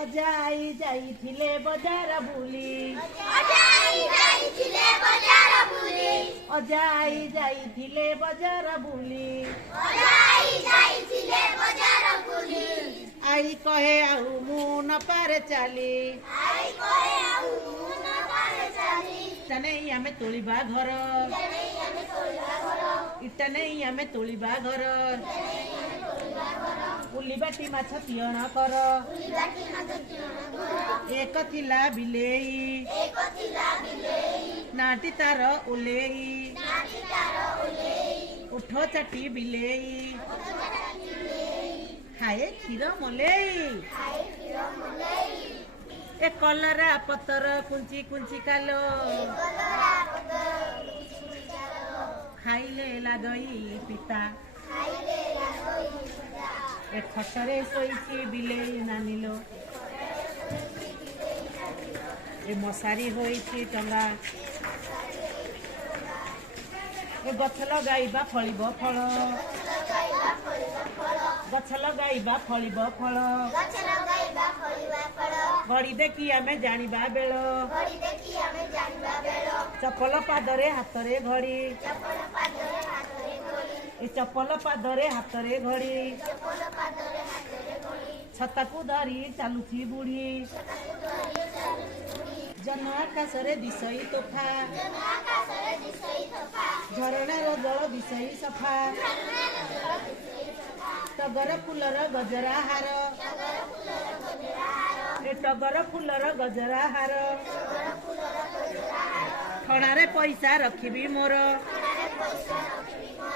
अजाई जाइथिले बजार बुली अजाई जाइथिले बजार बुली अजाई जाइथिले बजार बुली अजाई जाइथिले बजार बुली आई कहे आउ मु न पारे चाली आई कहे आउ न पारे चाली इटा नहीं आमे तोलिबा घर जनै हमें तोलिबा घर इटा नहीं आमे तोलिबा घर जनै हमें तोलिबा घर उलिबाटी माछ तियण कर उलिबाटी हाथ तियण घर एक थिला बिलेई एक थिला बिलेई नाटी तार ओलेई नाटी तार ओलेई उठ चाटी बिलेई ओठचाटी बिलेई खाए क्षीर मलेई खाए क्षीर मलेई ए कलरा पतर कुंची कुंची कालो कलरा पतर कुंची कालो खाइले लागई पिता खाइले लागई पिता ए खटरे सोईची बिलेई नानिलो ए मशारी होईची टंगा ए गछ लगाइबा फलिब फल लगाइबा फलिबा फल गछ लगाइबा फलिब फल गछ लगाइबा फलिबा फल घड़ी देखी आमे जानिबा बेल घड़ी देखि हमें जानिबा बेल चपल पादरे हातरे घड़ी चपल पादरे हातरे घड़ी ए चपल पादरे हातरे घड़ी चपल पादरे हातरे घड़ी छताकू धरी चालुची बुढ़ी जन आकाशरे दिशई तोफा जन आकाशरे दिशई तोफा झरणार जल दिशई सफा टगर फुलर गजरा हार टगर फुलर गजरा हार ए टगर फुलर गजरा हार टगर फुलर गजरा हार ठणारे पैसा रखिबी मोर खानारे पैसा रखिबी मोर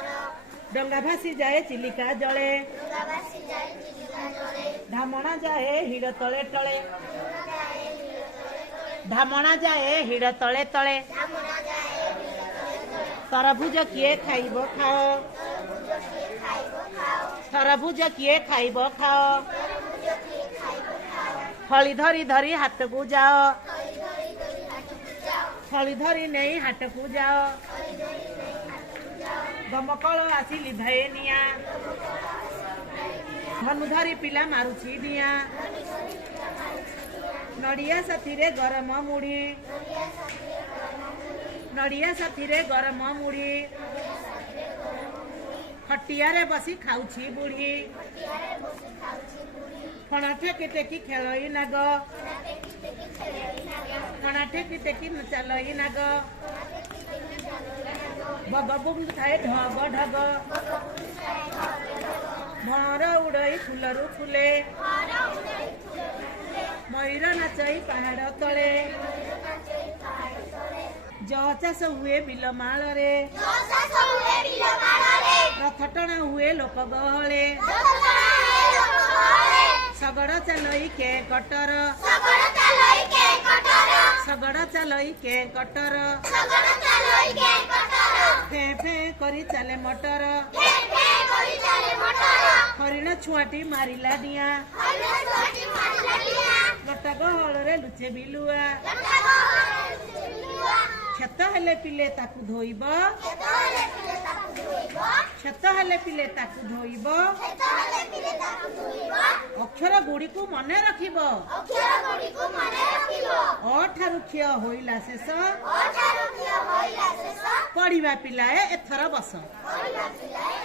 डंगा भासी जाए चिलिका जले गंगाबासी जाए चिलिका जले धामणा जाए हिड़ तले तले जाए हिड़ तले तले धामणा जाए हिड़ तले तले धामणा जाए हिड़ तले तले तरभुज किए खाइब खाओ तरबुज किए खाइबो खाओ तरभुज किए खाइब खाओ तरबुज किए खाइबो खाओ थली धरी धरी हाटकू जाओ थली धरी धरी हाटकू जाओ थली धरी नहीं हाटकू जाओ थली धरी नहीं हाटकू जाओ दमकल आसिली भैनिया धनु धरी पिला मारुची दिया नड़िया साथीरे गरम मुड़ी नड़िया साथीरे गरम मुड़ी खटियारे बसी खाउची बुढ़ी खटियारे बसी खाउची बुढ़ी फणा टेकी टेकी खेलई नाग खाना टेकी टेकी खेलई नाग फणा टेकी टेकी चलई नाग खाना टेकी टेकी चलई नाग बगबुम थाए ढग ढग बगबुम थाए ढग ढग भणर उड़ई फुलरू फुले हरा उड़ई फुले फुले मयूर नाचई पहाड़ तले मयूर नाचई पहाड़ तले जह चाष हुए बिल माଳରେ जोसा सबुए बिल माड़ले रथ टଣା हुए लोक गहळे दसराए लोक गहळे शगड़ चलई के कटर सगड़ चलई के कटर शगड़ चलई के कटर सगड़ चलई के कटर फे फे करी चले मटर फे फे करी चले मटर हरिण छुआटी मारिला डिया हरिण छोटी मारिला लिया लटा गहଳରେ लुचे बिलुआ लटा गहळे बिलुआ क्षत हेले पिले ताकू धोइब केतले पिले ताकू धोइबो क्षत हेले पिले ताकू धोइब केतले पिले ताकू धोइबो अक्षर गुड़िकू मने रखिब अक्षर गुड़िकू मने रखिबो अ ठारू क्षय होइला शेष अठारु किया होइला शेष पढ़िबा पिलाए एथर बस होइला पिलाए